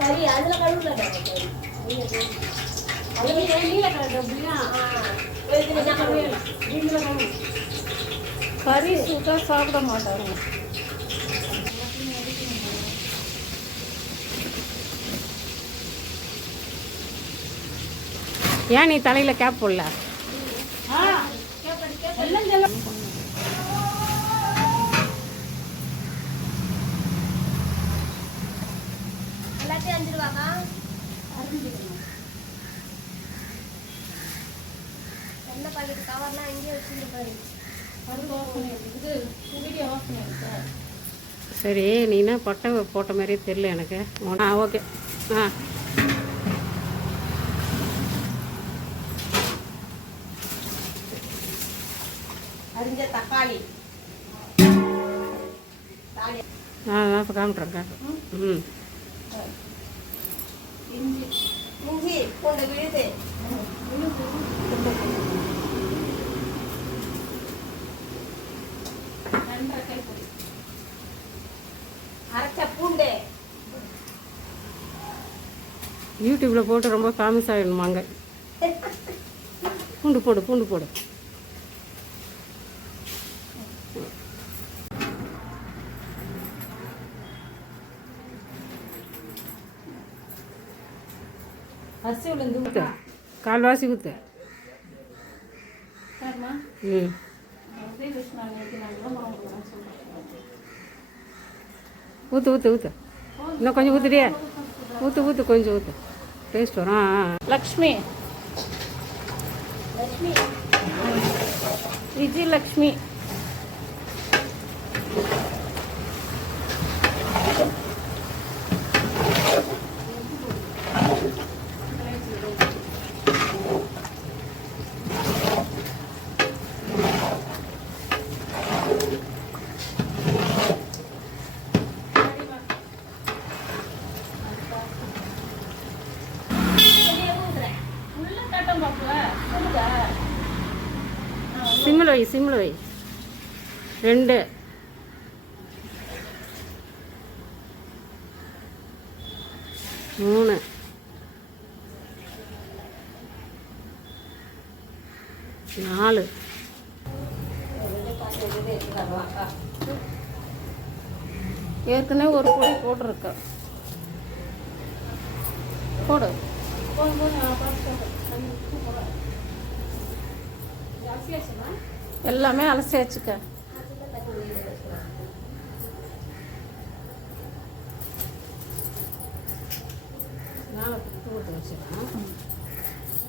கறி அதுல கழுவுல கறி அது சாப்பிட மாட்டாங்க. ஏன் நீ தலையில் கேப் போடல? எல்லாத்தையும் அஞ்சு ரூபாக்கா என்ன பாக்கெட் கவர்லாம் எங்கேயே வச்சுட்டு சரி நீ என்ன பட்டை போட்ட மாதிரியே தெரில எனக்கு. ஆ ஓகே. ஆ. அரிஞ்ச தக்காளி. ஆ நான் காட்டு. ம். இஞ்சி இஞ்சி பூண்டு விழுது அரைச்ச பூண்டு யூடியூப்பில் போட்டு ரொம்ப ஃபேமஸ் ஆகிடணுமாங்க பூண்டு போடு பூண்டு போடு அரிசி உளுந்து ஊற்று கால்வாசி ஊற்று சரிம்மா ம் அப்படியே கிருஷ்ணா நேற்று நான் கூட மாவு போடுறேன்னு சொல்றேன் ஊற்று ஊற்று ஊற்று இன்னும் கொஞ்சம் ஊற்றுடியே ஊற்று ஊற்று கொஞ்சம் ஊற்று டேஸ்ட் வரும் ஆ ஆ லக்ஷ்மி லட்சுமி விஜயலக்ஷ்மி வை சிம்மில் வை. ரெண்டு. மூணு. நாலு. ஏற்கனவே ஒரு பொடி போட்டிருக்க. போடு. எல்லாமே அலசி வச்சுக்க.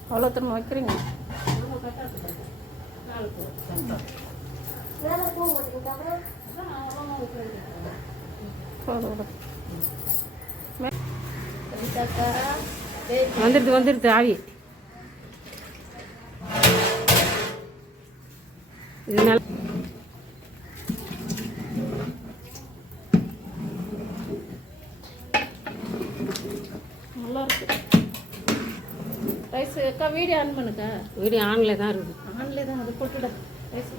அவ்வளோ திரும்ப வைக்கிறீங்க? வந்துடுது வந்துடுது ஆவி. இது நல்ல நல்லா இருக்கு ரைஸ் அக்கா வீடியோ ஆன் பண்ணுக்கா வீடியோ ஆனில் தான் இருக்குது. ஆன்லேயே தான் அது போட்டுட. ரைஸ்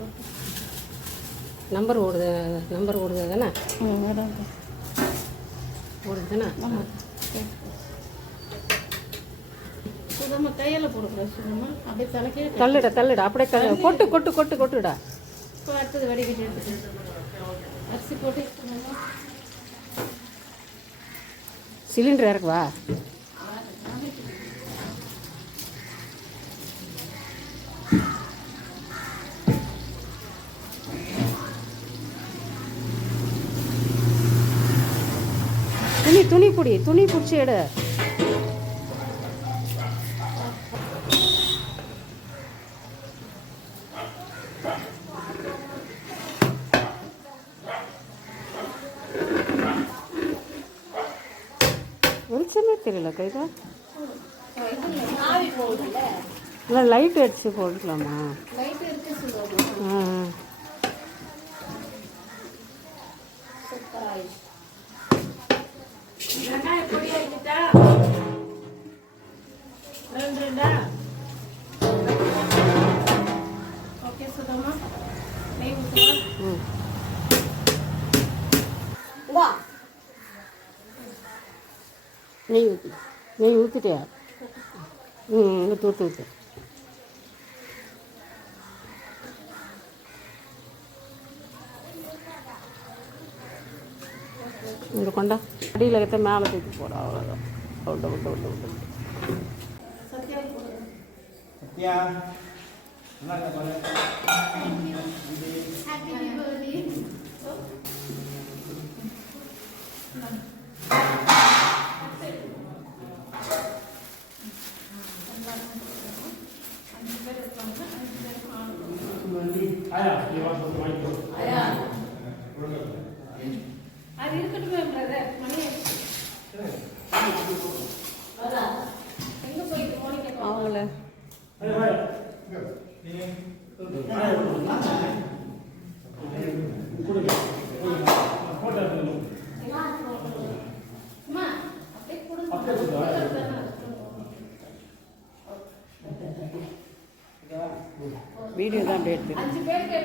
நம்பர் ஓடுது நம்பர் ஓடுது தானே ஓடுது தானே? ஆமாம் சுகமாக கையில் போடக்கூடாது சுகமாக அப்படியே தலைக்கே தள்ளுடா தள்ளுடா. அப்படியே தள்ளு கொட்டு கொட்டு. கொட்டு கொட்டுடா. இப்போ அடுத்தது வடிகட்டி எடுத்துட்டு. அரிசி போட்டு. சிலிண்டர் இறக்குவா? துணி துணி பிடி துணி பிடிச்சி எடு. தெரியல கைதா இல்லை லைட் அடிச்சு போட்டுக்கலாமா? லைட் இருக்கு சுகமாக ஆ சூப்பராக வெங்காயம் பொடி ஆகிட்டா ரெண்டு ரெண்டா ஓகே சுதமா நெய் ஊற்றுவா ம் வா நெய் ஊற்றி நெய் ஊற்றிட்டியா ம் ஊற்று ஊற்று ஊற்று இங்கே கொண்டா அடியில் எடுத்த மேலே தூக்கி போட அவ்வளோதான் விட்டு விட்டு விட்டு விட்டு சத்யா நல்லா ஆயா நீ வா வந்து வாங்கிக்கோ அது இருக்கட்டுமே பிரதர் மணி எங்க போயிட்டு மோனிகா அவங்கள. ஆயா வாயா நீ ஆயா கொடுங்க போட்டோ எடுத்துக்கணும் அம்மா அப்படியே கொடுங்க அப்படியே கொடுங்க. வீடியோ தான் அப்படியே எடுத்து அஞ்சு பேருக்கு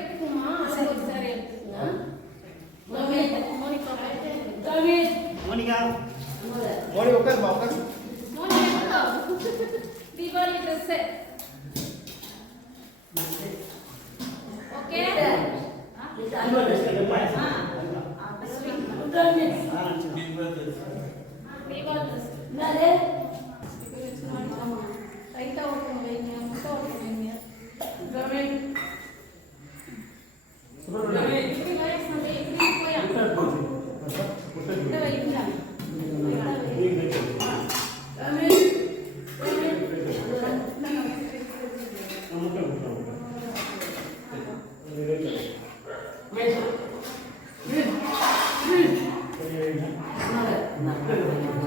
なと思います。